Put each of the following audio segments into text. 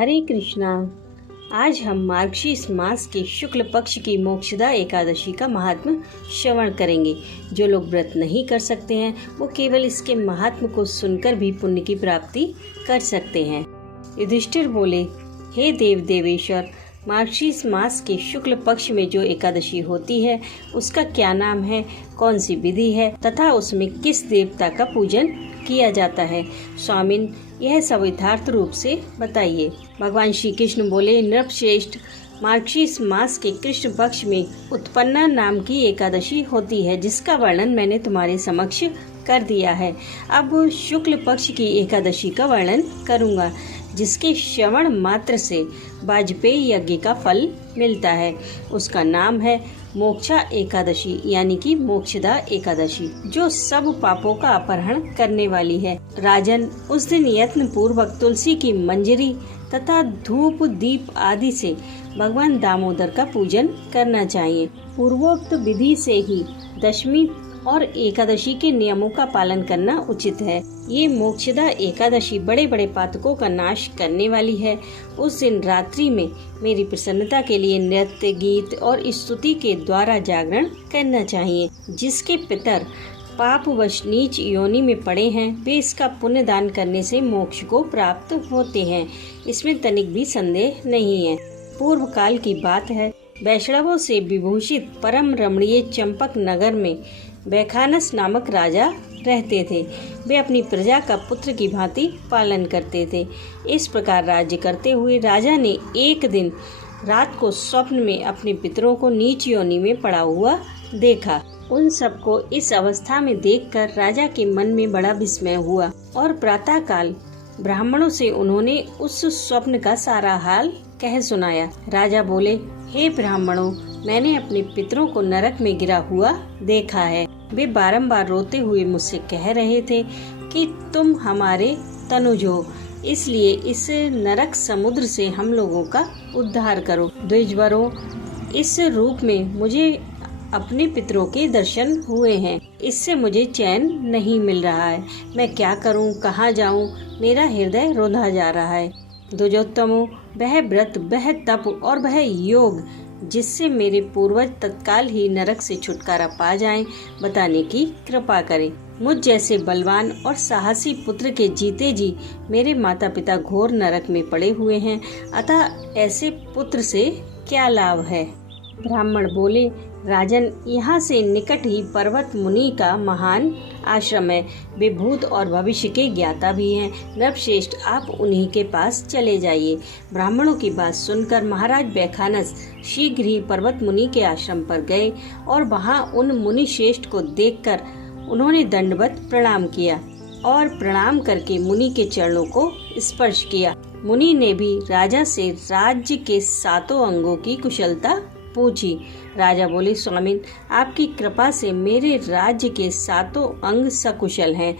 हरे कृष्णा। आज हम मार्गशीर्ष मास के शुक्ल पक्ष की मोक्षदा एकादशी का महात्म श्रवण करेंगे। जो लोग व्रत नहीं कर सकते हैं वो केवल इसके महात्म को सुनकर भी पुण्य की प्राप्ति कर सकते हैं। युधिष्ठिर बोले, हे देव देवेश्वर, मार्गशीर्ष मास के शुक्ल पक्ष में जो एकादशी होती है उसका क्या नाम है, कौन सी विधि है तथा उसमें किस देवता का पूजन किया जाता है? स्वामिन, यह सब यथार्थ रूप से बताइए। भगवान श्री कृष्ण बोले, नृपश्रेष्ठ, मार्गशीर्ष मास के कृष्ण पक्ष में उत्पन्ना नाम की एकादशी होती है जिसका वर्णन मैंने तुम्हारे समक्ष कर दिया है। अब शुक्ल पक्ष की एकादशी का वर्णन करूंगा जिसके श्रवण मात्र से वाजपेयी यज्ञ का फल मिलता है। उसका नाम है मोक्षा एकादशी यानी कि मोक्षदा एकादशी, जो सब पापों का अपहरण करने वाली है। राजन, उस दिन यत्न पूर्वक तुलसी की मंजरी तथा धूप दीप आदि से भगवान दामोदर का पूजन करना चाहिए। पूर्वोक्त विधि से ही दशमी और एकादशी के नियमों का पालन करना उचित है। ये मोक्षदा एकादशी बड़े बड़े पातकों का नाश करने वाली है। उस दिन रात्रि में मेरी प्रसन्नता के लिए नृत्य, गीत और स्तुति के द्वारा जागरण करना चाहिए। जिसके पितर पापवश नीच योनि में पड़े हैं वे इसका पुण्य दान करने से मोक्ष को प्राप्त होते हैं। इसमें तनिक भी संदेह नहीं है। पूर्व काल की बात है, वैष्णवों से विभूषित परम रमणीय चंपक नगर में बैखानस नामक राजा रहते थे। वे अपनी प्रजा का पुत्र की भांति पालन करते थे। इस प्रकार राज्य करते हुए राजा ने एक दिन रात को स्वप्न में अपने पितरों को नीच योनि में पड़ा हुआ देखा। उन सबको इस अवस्था में देखकर राजा के मन में बड़ा विस्मय हुआ और प्रातः काल ब्राह्मणों से उन्होंने उस स्वप्न का सारा हाल कह सुनाया। राजा बोले, हे ब्राह्मणों, मैंने अपने पितरों को नरक में गिरा हुआ देखा है। वे बारंबार रोते हुए मुझसे कह रहे थे कि तुम हमारे तनुज हो, इसलिए इस नरक समुद्र से हम लोगों का उद्धार करो। द्विजवरों, इस रूप में मुझे अपने पितरों के दर्शन हुए हैं। इससे मुझे चैन नहीं मिल रहा है। मैं क्या करूं, कहाँ जाऊं? मेरा हृदय रोंधा जा रहा है। द्विजोत्तमों, वह व्रत, वह तप और वह योग जिससे मेरे पूर्वज तत्काल ही नरक से छुटकारा पा जाएं, बताने की कृपा करें। मुझ जैसे बलवान और साहसी पुत्र के जीते जी मेरे माता पिता घोर नरक में पड़े हुए हैं, अतः ऐसे पुत्र से क्या लाभ है? ब्राह्मण बोले, राजन, यहाँ से निकट ही पर्वत मुनि का महान आश्रम है। वे भूत और भविष्य के ज्ञाता भी हैं। नृपश्रेष्ठ, आप उन्हीं के पास चले जाइए। ब्राह्मणों की बात सुनकर महाराज बैखानस शीघ्र ही पर्वत मुनि के आश्रम पर गए और वहाँ उन मुनि श्रेष्ठ को देखकर उन्होंने दंडवत प्रणाम किया और प्रणाम करके मुनि के चरणों को स्पर्श किया। मुनि ने भी राजा से राज्य के 7 अंगों की कुशलता पूछी। राजा बोले, स्वामिन, आपकी कृपा से मेरे राज्य के 7 अंग सकुशल हैं,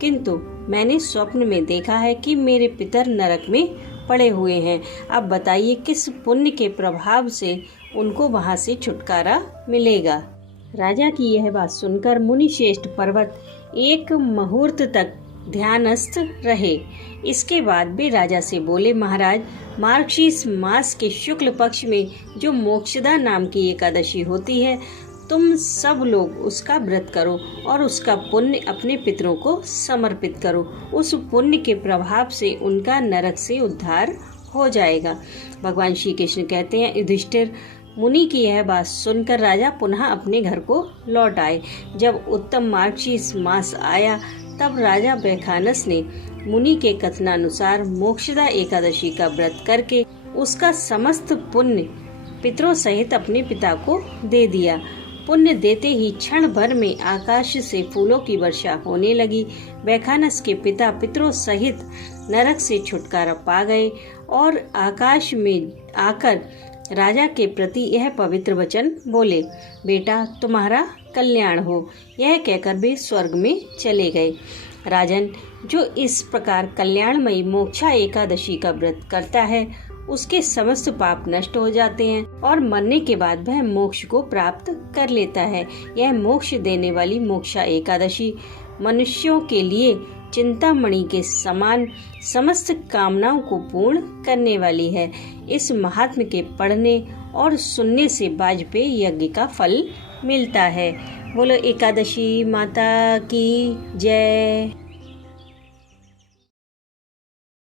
किंतु मैंने स्वप्न में देखा है कि मेरे पितर नरक में पड़े हुए हैं। अब बताइए किस पुण्य के प्रभाव से उनको वहां से छुटकारा मिलेगा? राजा की यह बात सुनकर मुनि श्रेष्ठ पर्वत एक मुहूर्त तक ध्यानस्थ रहे। इसके बाद वे राजा से बोले, महाराज, मार्गशीर्ष मास के शुक्ल पक्ष में जो मोक्षदा नाम की एकादशी होती है, तुम सब लोग उसका व्रत करो और उसका पुण्य अपने पितरों को समर्पित करो। उस पुण्य के प्रभाव से उनका नरक से उद्धार हो जाएगा। भगवान श्री कृष्ण कहते हैं, युधिष्ठिर, मुनि की यह बात सुनकर राजा पुनः अपने घर को लौट आए। जब उत्तम मार्गशीर्ष मास आया तब राजा बैखानस ने मुनि के कथनानुसार मोक्षदा एकादशी का व्रत करके उसका समस्त पुण्य पितरों सहित अपने पिता को दे दिया। पुण्य देते ही क्षण भर में आकाश से फूलों की वर्षा होने लगी। बैखानस के पिता पितरों सहित नरक से छुटकारा पा गए और आकाश में आकर राजा के प्रति यह पवित्र वचन बोले, बेटा, तुम्हारा कल्याण हो। यह कहकर वे स्वर्ग में चले गए। राजन, जो इस प्रकार कल्याणमयी मोक्षा एकादशी का व्रत करता है उसके समस्त पाप नष्ट हो जाते हैं और मरने के बाद वह मोक्ष को प्राप्त कर लेता है। यह मोक्ष देने वाली मोक्षा एकादशी मनुष्यों के लिए चिंतामणि के समान समस्त कामनाओं को पूर्ण करने वाली है। इस महात्म्य के पढ़ने और सुनने से वाजपेयी यज्ञ का फल मिलता है। बोलो एकादशी माता की जय।